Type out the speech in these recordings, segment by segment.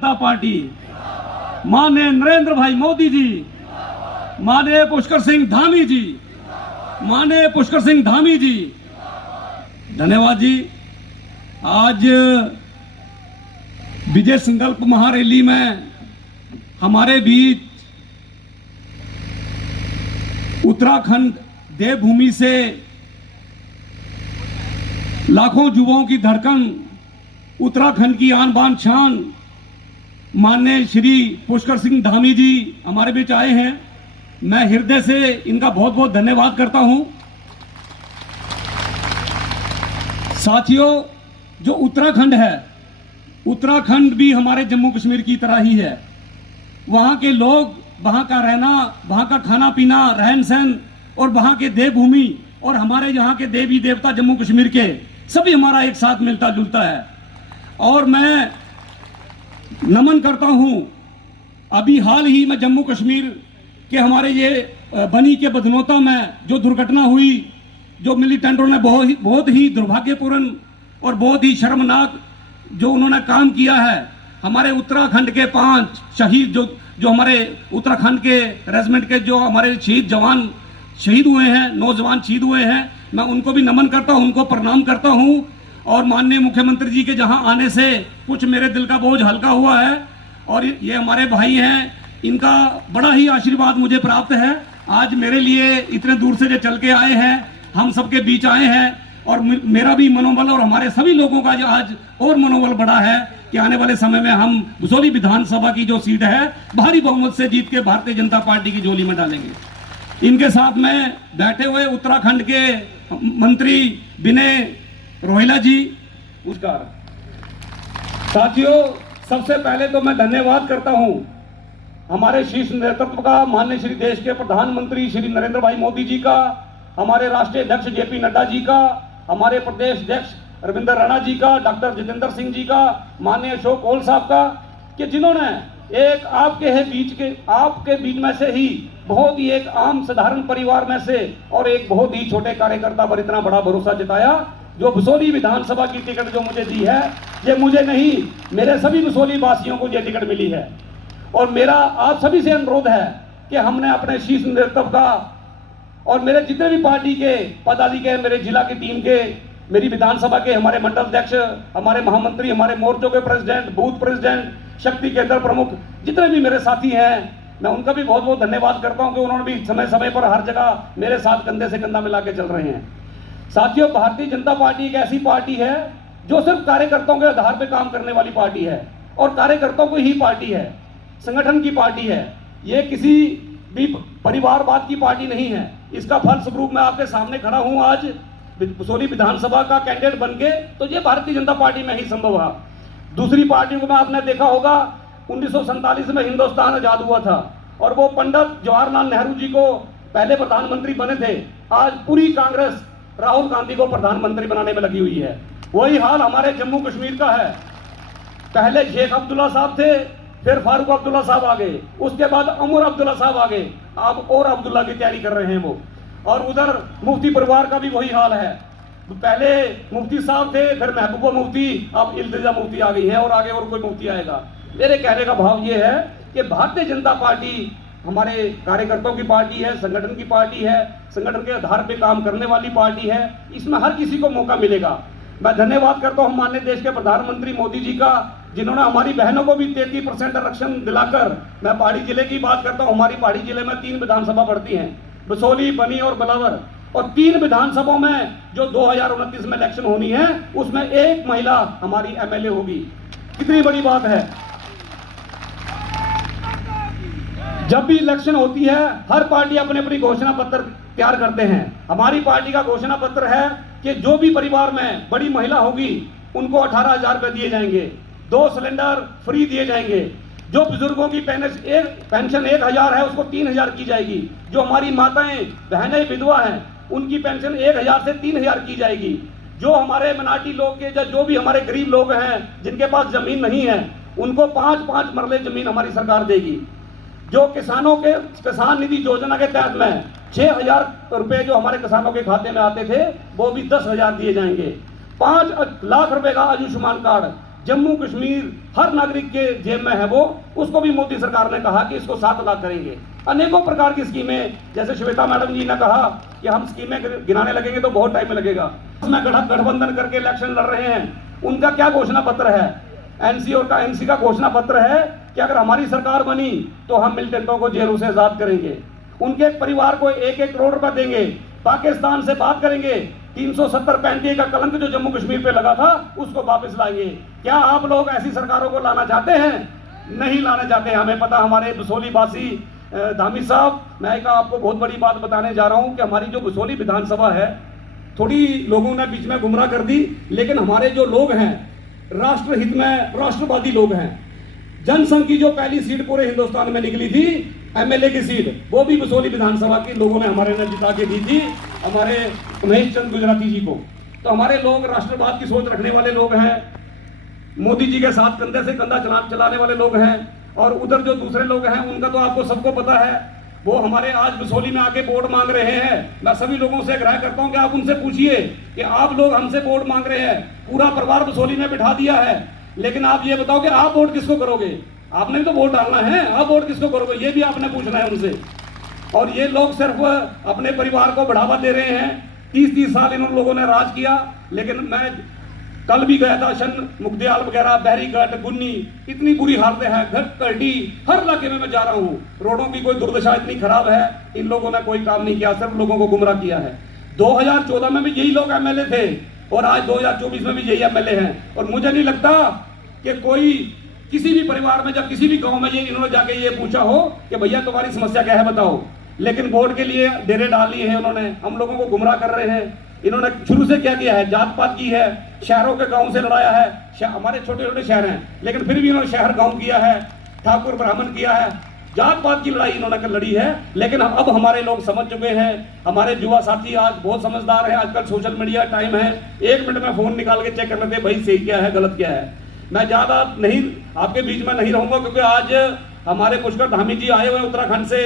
जनता party, माननीय नरेंद्र भाई मोदी जी, माननीय पुष्कर सिंह धामी जी, माननीय पुष्कर सिंह धामी जी, धन्यवाद जी। आज विजय संकल्प महारैली में हमारे बीच उत्तराखंड देवभूमि से लाखों युवाओं की धड़कन, उत्तराखंड की आन बान शान माननीय श्री पुष्कर सिंह धामी जी हमारे बीच आए हैं। मैं हृदय से इनका बहुत बहुत धन्यवाद करता हूं। साथियों, जो उत्तराखंड है, उत्तराखंड भी हमारे जम्मू कश्मीर की तरह ही है। वहां के लोग, वहां का रहना, वहां का खाना पीना, रहन सहन और वहां के देवभूमि और हमारे यहाँ के देवी देवता जम्मू कश्मीर के सभी हमारा एक साथ मिलता जुलता है। और मैं नमन करता हूं, अभी हाल ही में जम्मू कश्मीर के हमारे ये बनी के बदनौता में जो दुर्घटना हुई, जो मिलिटेंटों ने बहुत ही दुर्भाग्यपूर्ण और बहुत ही शर्मनाक जो उन्होंने काम किया है। हमारे उत्तराखंड के 5 शहीद जो हमारे उत्तराखंड के रेजिमेंट के जो हमारे शहीद जवान शहीद हुए हैं, नौजवान शहीद हुए हैं, मैं उनको भी नमन करता हूं, उनको प्रणाम करता हूं। और माननीय मुख्यमंत्री जी के जहां आने से कुछ मेरे दिल का बोझ हल्का हुआ है। और ये हमारे भाई हैं, इनका बड़ा ही आशीर्वाद मुझे प्राप्त है। आज मेरे लिए इतने दूर से जो चल के आए हैं, हम सबके बीच आए हैं, और मेरा भी मनोबल और हमारे सभी लोगों का जो आज और मनोबल बढ़ा है कि आने वाले समय में हम भसोली विधानसभा की जो सीट है भारी बहुमत से जीत के भारतीय जनता पार्टी की झोली में डालेंगे। इनके साथ में बैठे हुए उत्तराखंड के मंत्री विनय रोहिला जी, नमस्कार। साथियों, सबसे पहले तो मैं धन्यवाद करता हूं हमारे शीर्ष नेतृत्व का, माननीय श्री देश के प्रधानमंत्री श्री नरेंद्र भाई मोदी जी का, हमारे राष्ट्रीय अध्यक्ष जेपी नड्डा जी का, हमारे प्रदेश अध्यक्ष रविंद्र राणा जी का, डॉक्टर जितेंद्र सिंह जी का, माननीय अशोक कौल साहब का, कि जिन्होंने एक आपके बीच में से ही बहुत ही एक आम साधारण परिवार में से और एक बहुत ही छोटे कार्यकर्ता पर इतना बड़ा भरोसा जताया। जो भसोली विधानसभा की टिकट जो मुझे दी है, ये मुझे नहीं, मेरे सभी भसोली वासियों को ये टिकट मिली है। और मेरा आप सभी से अनुरोध है कि हमने अपने शीर्ष नेतृत्व का और मेरे जितने भी पार्टी के पदाधिकारी, मेरे जिला की टीम के, मेरी विधानसभा के हमारे मंडल अध्यक्ष, हमारे महामंत्री, हमारे मोर्चों के प्रेसिडेंट, बूथ प्रेसिडेंट, शक्ति केंद्र प्रमुख, जितने भी मेरे साथी हैं, मैं उनका भी बहुत बहुत धन्यवाद करता हूं कि उन्होंने भी समय समय पर हर जगह मेरे साथ कंधे से कंधा मिला के चल रहे हैं। साथियों, भारतीय जनता पार्टी एक ऐसी पार्टी है जो सिर्फ कार्यकर्ताओं के आधार पर काम करने वाली पार्टी है और कार्यकर्ताओं की ही पार्टी है, संगठन की पार्टी है। ये किसी भी परिवारवाद की पार्टी नहीं है। इसका फलस्वरूप मैं आपके सामने खड़ा हूं आज भसोली विधानसभा का कैंडिडेट बनके, तो ये भारतीय जनता पार्टी में ही संभव है। दूसरी पार्टियों को में आपने देखा होगा, 1947 में हिंदुस्तान आजाद हुआ था और वो पंडित जवाहरलाल नेहरू जी को पहले प्रधानमंत्री बने थे। आज पूरी कांग्रेस राहुल गांधी को प्रधानमंत्री बनाने में लगी हुई है। वही हाल हमारे जम्मू कश्मीर का है। पहले शेख अब्दुल्ला साहब थे, फिर फारूक अब्दुल्ला साहब आ गए, उसके बाद उमर अब्दुल्ला साहब आ गए, अब और अब्दुल्ला की तैयारी कर रहे हैं वो। और उधर मुफ्ती परिवार का भी वही हाल है। पहले मुफ्ती साहब थे, फिर महबूबा मुफ्ती, अब इल्तिजा मुफ्ती आ गई है और आगे और कोई मुफ्ती आएगा। मेरे कहने का भाव ये है कि भारतीय जनता पार्टी हमारे कार्यकर्ताओं की पार्टी है, संगठन की पार्टी है, संगठन के आधार पर काम करने वाली पार्टी है। इसमें हर किसी को मौका मिलेगा। मैं धन्यवाद करता हूं माननीय देश के प्रधानमंत्री मोदी जी का, जिन्होंने हमारी बहनों को भी 33% आरक्षण दिलाकर, मैं पहाड़ी जिले की बात करता हूं, हमारी पहाड़ी जिले में 3 विधानसभा पड़ती हैं, भसोली, बनी और बलावर, और 3 विधानसभाओं में जो 2029 में इलेक्शन होनी है, उसमें एक महिला हमारी एमएलए होगी। कितनी बड़ी बात है। जब भी इलेक्शन होती है, हर पार्टी अपने अपनी घोषणा पत्र तैयार करते हैं। हमारी पार्टी का घोषणा पत्र है कि जो भी परिवार में बड़ी महिला होगी उनको 18,000 रुपए दिए जाएंगे, 2 सिलेंडर फ्री दिए जाएंगे। जो बुजुर्गों की पेंशन 1,000 है, उसको 3,000 की जाएगी। जो हमारी माताएं बहनें विधवा हैं, उनकी पेंशन 1,000 से 3,000 की जाएगी। जो हमारे मराठी लोग के जो भी हमारे गरीब लोग हैं, जिनके पास जमीन नहीं है, उनको 5-5 मरले जमीन हमारी सरकार देगी। जो किसानों के किसान निधि योजना के तहत में 6,000 रुपए जो हमारे किसानों के खाते में आते थे, वो भी 10,000 दिए जाएंगे। 5 लाख रुपए का आयुष्मान कार्ड, जम्मू कश्मीर हर नागरिक के जेब में है वो, उसको भी मोदी सरकार ने कहा कि इसको 7 लाख करेंगे। अनेकों प्रकार की स्कीमें, जैसे श्वेता मैडम जी ने कहा कि हम स्कीमें गिनाने लगेंगे तो बहुत टाइम लगेगा। उसमें गठबंधन करके इलेक्शन लड़ रहे हैं, उनका क्या घोषणा पत्र है? एनसी का घोषणा पत्र है कि अगर हमारी सरकार बनी तो हम मिलिटेंटों को जेलों से आजाद करेंगे, उनके परिवार को 1-1 करोड़ रुपए देंगे, पाकिस्तान से बात करेंगे, 370-35 का कलंक जो जम्मू कश्मीर पे लगा था उसको वापस लाएंगे। क्या आप लोग ऐसी सरकारों को लाना चाहते हैं? नहीं लाना चाहते। हमें पता, हमारे बसोली वासी धामी साहब, मैं एक आपको बहुत बड़ी बात बताने जा रहा हूं कि हमारी जो बसोली विधानसभा है, थोड़ी लोगों ने बीच में गुमराह कर दी, लेकिन हमारे जो लोग हैं राष्ट्रहित में राष्ट्रवादी लोग हैं। जनसंघ की जो पहली सीट पूरे हिंदुस्तान में निकली थी, एमएलए की सीट, वो भी बसोली विधानसभा के लोगों ने हमारे ने जिता के दी थी, हमारे महेश चंद गुजराती जी को। तो हमारे लोग राष्ट्रवाद की सोच रखने वाले लोग हैं, मोदी जी के साथ कंधे से कंधा चलाने वाले लोग हैं। और उधर जो दूसरे लोग हैं उनका तो आपको सबको पता है, वो हमारे आज बसोली में आके वोट मांग रहे हैं। मैं सभी लोगों से आग्रह करता हूं कि आप उनसे पूछिए कि आप लोग हमसे वोट मांग रहे हैं, पूरा परिवार बसोली में बिठा दिया है, लेकिन आप ये बताओ कि आप वोट किसको करोगे? आपने भी तो वोट डालना है, आप वोट किसको करोगे ये भी आपने पूछना है उनसे। और ये लोग सिर्फ अपने परिवार को बढ़ावा दे रहे हैं। 30-30 साल इन लोगों ने राज किया, लेकिन मैं कल भी गया था, शन मुगदियाल वगैरह, बहरीगढ़, गुन्नी, इतनी बुरी हालतें हैं, घर करडी, हर इलाके में मैं जा रहा हूँ। रोडों की कोई दुर्दशा इतनी खराब है, इन लोगों ने कोई काम नहीं किया, सिर्फ लोगों को गुमराह किया है। 2014 में भी यही लोग एमएलए थे और आज 2024 में भी यही एमएलए हैं। और मुझे नहीं लगता कि कोई किसी भी परिवार में, जब किसी भी गांव में ये इन्होंने जाके ये पूछा हो कि भैया तुम्हारी समस्या क्या है बताओ, लेकिन वोट के लिए डेरे डाल लिए हैं उन्होंने, हम लोगों को गुमराह कर रहे हैं। इन्होंने शुरू से क्या किया है? जात पात की है, शहरों के गांव से लड़ाया है। हमारे छोटे छोटे शहर हैं, लेकिन फिर भी इन्होंने शहर गांव किया है, ठाकुर ब्राह्मण किया है, जात पात की लड़ाई इन्होंने लड़ी है। लेकिन अब हमारे लोग समझ चुके हैं, हमारे युवा साथी आज बहुत समझदार हैं। आजकल सोशल मीडिया टाइम है, 1 मिनट में फोन निकाल के चेक कर लेते हैं भाई सही क्या है गलत क्या है। मैं ज्यादा नहीं आपके बीच में नहीं रहूंगा, क्योंकि आज हमारे पुष्कर धामी जी आए हुए उत्तराखंड से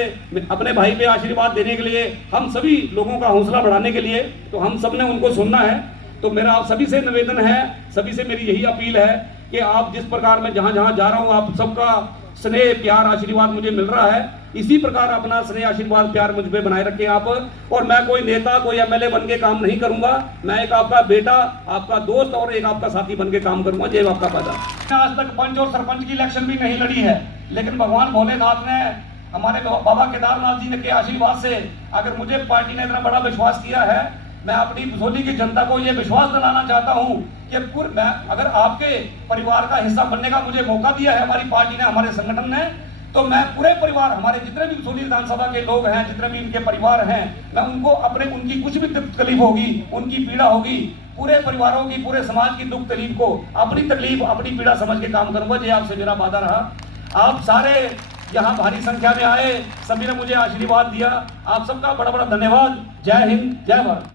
अपने भाई पे आशीर्वाद देने के लिए, हम सभी लोगों का हौसला बढ़ाने के लिए, तो हम सब ने उनको सुनना है। तो मेरा आप सभी से निवेदन है, सभी से मेरी यही अपील है कि आप जिस प्रकार मैं जहां जहां जा रहा हूं, आप सबका स्नेह प्यार आशीर्वाद मुझे मिल रहा है, इसी प्रकार अपना स्नेह आशीर्वाद प्यार मुझ पे बनाए रखें आप। और मैं कोई नेता, कोई एमएलए बन के काम नहीं करूंगा, मैं एक आपका बेटा, आपका दोस्त और एक आपका साथी बन के काम करूंगा। जय आपका फायदा। आज तक पंच और सरपंच की इलेक्शन भी नहीं लड़ी है, लेकिन भगवान भोलेनाथ ने, हमारे बाबा केदारनाथ जी के आशीर्वाद से, अगर मुझे पार्टी ने इतना बड़ा विश्वास किया है, मैं अपनी बसोली की जनता को यह विश्वास दिलाना चाहता हूं कि अगर आपके परिवार का हिस्सा बनने का मुझे मौका दिया है हमारी पार्टी ने, हमारे संगठन ने, तो मैं पूरे परिवार, हमारे जितने भी बसोली विधानसभा के लोग हैं, जितने भी इनके परिवार हैं, मैं उनको उनकी कुछ भी तकलीफ होगी, उनकी पीड़ा होगी, पूरे परिवारों की, पूरे समाज की दुख तकलीफ को, अपनी तकलीफ अपनी पीड़ा समझ के काम करूंगा। ये आपसे मेरा वादा रहा। आप सारे यहाँ भारी संख्या में आए, सभी ने मुझे आशीर्वाद दिया, आप सबका बड़ा बड़ा धन्यवाद। जय हिंद, जय भारत।